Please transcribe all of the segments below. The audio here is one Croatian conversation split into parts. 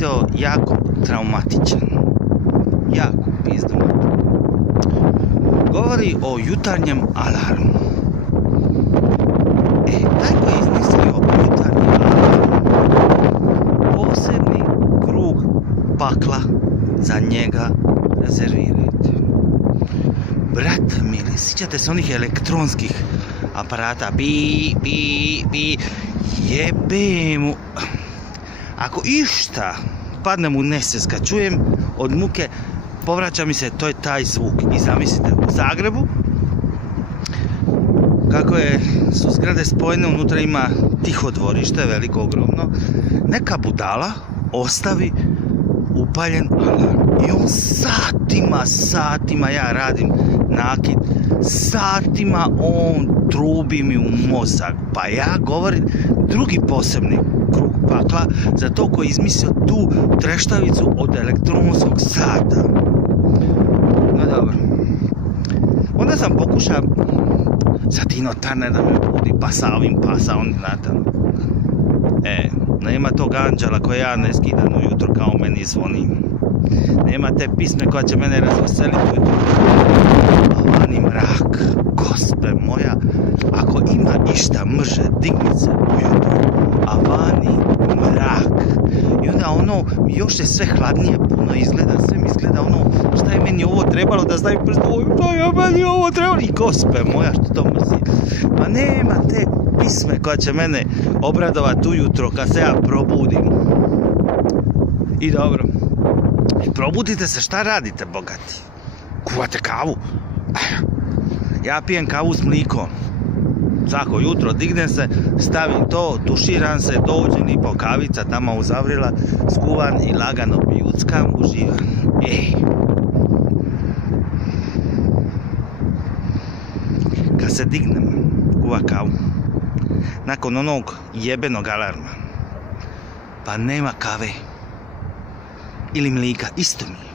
video jako traumatičan. Jako pizdu. Govori o jutarnjem alarmu. Taj koji je izmislio jutarnji alarm, posebni krug pakla za njega rezervirajte. Brat mili, sjećate se onih elektronskih aparata, bi, jebe mu. Ako išta padne mu nesvijest kad čujem od muke, povraća mi se, to je taj zvuk. I zamislite, u Zagrebu, kako su zgrade spojene, unutra ima tiho dvorište, veliko, ogromno, neka budala ostavi upaljen alarm. I on satima, ja radim nakid, satima on trubi mi u mozak. Pa ja govorim drugi posebni krug pakla za to koji je izmislio tu treštavicu od elektronskog sata. No dobro. Onda sam pokušao za Tino Turner da me budi, pa sa ovim, pa sa onim, znate. Nema tog anđela koje ja ne skidam ujutro kao meni zvoni. Nema te pisme koja će mene razveseliti ujutro. A vani mrak, gospe moja, ako ima išta mrže, digni se ujutro. A vani mrak. I onda ono, još je sve hladnije, puno izgleda, sve mi izgleda ono, šta je meni ovo trebalo da stavim prst, šta je meni ovo trebalo? I gospe moja, što to mrzi. Ma nema te pisme koja će mene obradovati ujutro kad se ja probudim. I dobro. I probudite se, šta radite, bogati? Kuvate kavu? Ja pijem kavu s mlikom. Svako jutro dignem se, stavim to, tuširam se, dođe ni po kavica tamo uzavrila, skuvan i lagano pijuckam, uživam. Kad se dignem, kuva kavu, nakon onog jebenog alarma, pa nema kave ili mlika, isto mi je.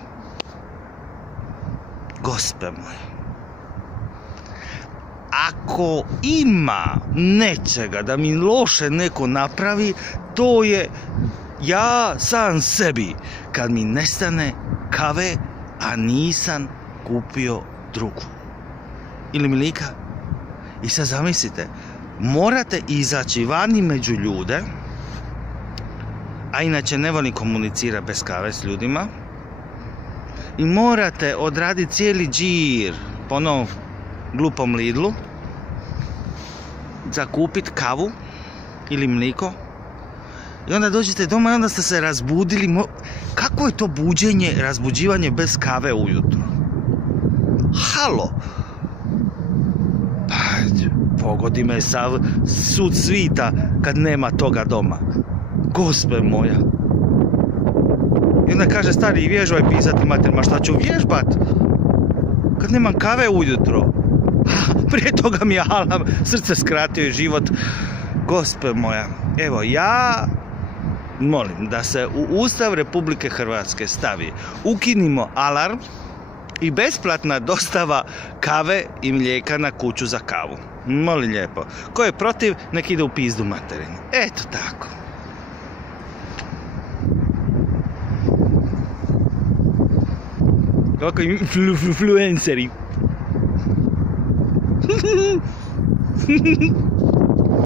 Gospe moje, ako ima nečega da mi loše neko napravi, to je ja sam sebi, kad mi nestane kave, a nisam kupio drugu ili mlika. I sad zamislite, morate izaći vani među ljude, a inače ne volim komunicirati bez kave s ljudima, i morate odraditi cijeli džir po onom glupom Lidlu, zakupiti kavu ili mliko, i onda dođete doma i onda ste se razbudili. Kako je to buđenje, razbuđivanje bez kave ujutro? Halo! Pa, pogodi me sav sud svita kad nema toga doma. Gospe moja. I onda kaže stari, vježbaj pisati mater, ma šta ću vježbat? Kad nemam kave ujutro. Prije toga mi je alarm, srce skratio i život. Gospe moja, evo ja molim da se u Ustav Republike Hrvatske stavi: ukinimo alarm i besplatna dostava kave i mlijeka na kuću za kavu. Molim lijepo. Ko je protiv, nek ide u pizdu materinu. Eto tako. Kako influenceri.